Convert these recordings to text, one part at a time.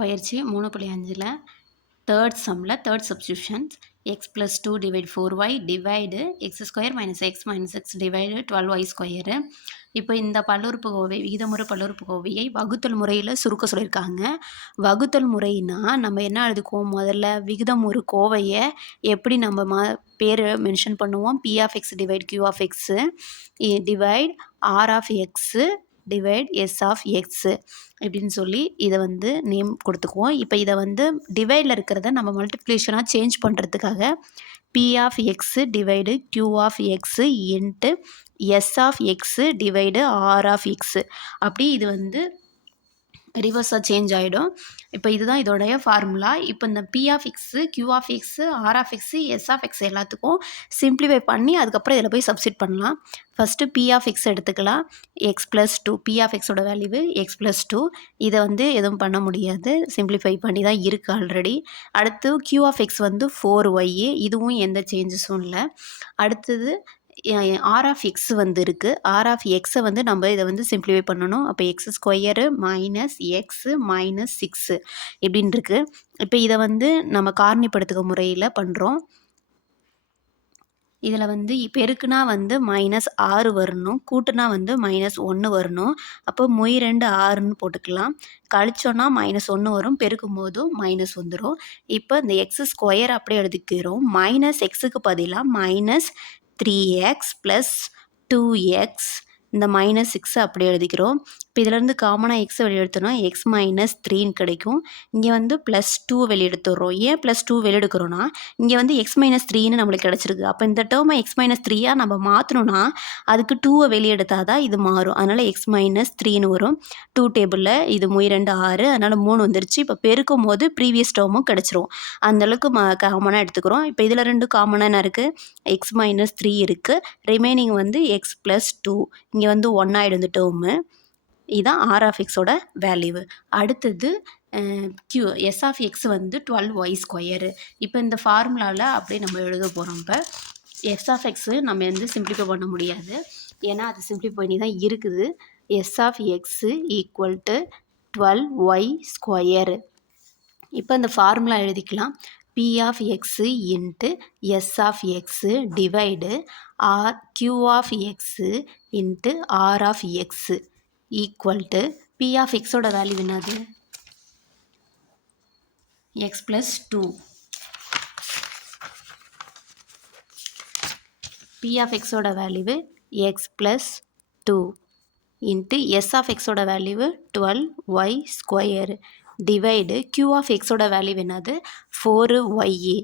பயிற்சி மூணு புள்ளி அஞ்சில். தேர்ட் சம்மில் third substitutions x plus two divide four y divide x square minus x minus x divide twelve y square இப்போ இந்த பல்லுறுப்பு கோவை விகிதமுறை பல்லுறுப்பு கோவையை வகுத்தல் முறையில் சுருக்க சொல்லியிருக்காங்க. வகுத்தல் முறைனா நம்ம என்ன எழுதுக்குவோம்? முதல்ல விகிதம் ஒரு கோவையை எப்படி நம்ம ம பேர் மென்ஷன் பண்ணுவோம்? P of x divide q of x divide r of x divide s of x இப்படின்னு சொல்லி இதை வந்து நேம் கொடுத்துக்குவோம். இப்போ இதை வந்து டிவைடில் இருக்கிறத நம்ம மல்டிப்ளிகேஷனாக சேஞ்ச் பண்ணுறதுக்காக p of x divide q of x into s of x divide r of x அப்படி இது வந்து ரிவர்ஸாக சேஞ்ச் ஆகிடும் இப்போ இதுதான் இதோடைய ஃபார்முலா இப்போ இந்த p of x q of x r of x s of x எல்லாத்துக்கும் சிம்ப்ளிஃபை பண்ணி அதுக்கப்புறம் இதில் போய் சப்ஸ்டிட் பண்ணலாம். ஃபஸ்ட்டு பி ஆஃப் எக்ஸ் எடுத்துக்கலாம். X plus two p of எக்ஸோட வேல்யூ எக்ஸ் ப்ளஸ் டூ இதை வந்து எதுவும் பண்ண முடியாது. சிம்ப்ளிஃபை பண்ணி தான் இருக்குது ஆல்ரெடி அடுத்து கியூ ஆஃப் எக்ஸ் வந்து ஃபோர் ஒய்யு இதுவும் எந்த சேஞ்சஸும் இல்லை. அடுத்தது ஆர் ஆஃப் எக்ஸ் வந்து இருக்குது ஆர் ஆஃப் எக்ஸை வந்து நம்ம இதை வந்து சிம்பிளிஃபை பண்ணணும். அப்போ x square minus x minus six இப்படின்னு இருக்குது இப்போ இதை வந்து நம்ம காரணிப்படுத்துக முறையில் பண்ணுறோம் இதில் வந்து பெருக்குனா வந்து மைனஸ் ஆறு வரணும். கூட்டுனா வந்து மைனஸ் ஒன்று வரணும். அப்போ மொய் ரெண்டு ஆறுன்னு போட்டுக்கலாம். கழிச்சோன்னா மைனஸ் ஒன்று வரும். பெருக்கும் போதும் மைனஸ் வந்துடும் இப்போ இந்த எக்ஸ் ஸ்கொயர் அப்படியே எழுதிக்கிறோம். மைனஸ் எக்ஸுக்கு பதிலாக minus three x plus two x இந்த மைனஸ் சிக்ஸை அப்படி எழுதிக்கிறோம். இப்போ இதிலேருந்து காமனாக எக்ஸை வெளியெடுத்தோன்னா எக்ஸ் மைனஸ் த்ரீன்னு கிடைக்கும். இங்கே வந்து ப்ளஸ் டூ வெளியெடுத்துடுறோம் ஏன் ப்ளஸ் டூ வெளியெடுக்கிறோன்னா இங்கே வந்து எக்ஸ் மைனஸ் த்ரீன்னு நம்மளுக்கு கிடச்சிருக்கு. அப்போ இந்த டேர்மை எக்ஸ் மைனஸ் த்ரீயாக நம்ம மாற்றணும்னா அதுக்கு டூவை வெளியெடுத்தால் தான் இது மாறும். அதனால் எக்ஸ் மைனஸ் த்ரீன்னு வரும். டூ டேபிளில் இது மொய் ரெண்டு ஆறு அதனால் மூணு வந்துருச்சு. இப்போ பெருக்கும் போது ப்ரீவியஸ் டேர்மும் கிடச்சிரும். அந்தளவுக்கு ம காமனாக எடுத்துக்கிறோம். இப்போ இதில் ரெண்டு காமனாக என்ன இருக்குது எக்ஸ் மைனஸ் த்ரீ இருக்குது ரிமைனிங் வந்து எக்ஸ் ப்ளஸ் டூ இங்கே வந்து ஒன் ஆகிடும் இந்த டேர்மு இதுதான் ஆர் ஆஃப் எக்ஸோட வேல்யூ அடுத்தது க்யூ எஸ் ஆஃப் எக்ஸ் வந்து டுவெல் ஒய் ஸ்கொயரு இப்போ இந்த ஃபார்முலாவில் அப்படியே நம்ம எழுத போகிறோம் இப்போ. எஸ் ஆஃப் எக்ஸு நம்ம வந்து சிம்ப்ளிஃபை பண்ண முடியாது. ஏன்னா அது சிம்ப்ளிஃபை பண்ணி தான் இருக்குது. S of x equal to twelve y square இப்போ இந்த ஃபார்முலா எழுதிக்கலாம். P of x into s of x divide r q of x into r of x equal to p of எக்ஸோட வேல்யூ என்னது? X plus two p of எக்ஸோட value x plus two into s of எக்ஸோட value twelve y square divide q of எக்ஸோட value என்னது? Four y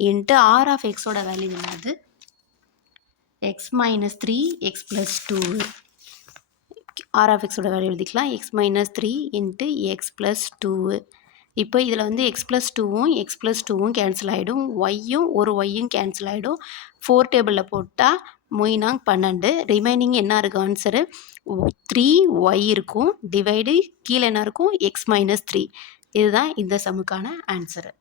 into r of எக்ஸோட value என்னது? X minus three x plus two r of எக்ஸோட value எழுதிக்கலாம். X minus three into x plus two இப்போ இதில் வந்து எக்ஸ் ப்ளஸ் டூவும் எக்ஸ் ப்ளஸ் டூவும் கேன்சல் ஆகிடும் ஒய்யும் ஒரு ஒய்யும் கேன்சல் ஆகிடும் ஃபோர் டேபிளில் போட்டால் மொய்னாங் பன்னெண்டு. ரிமைனிங் என்ன இருக்குது ஆன்சரு த்ரீ ஒய் இருக்கும். டிவைடு கீழே என்ன இருக்கும்? எக்ஸ் மைனஸ் த்ரீ இதுதான் இந்த சமுக்கான ஆன்சரு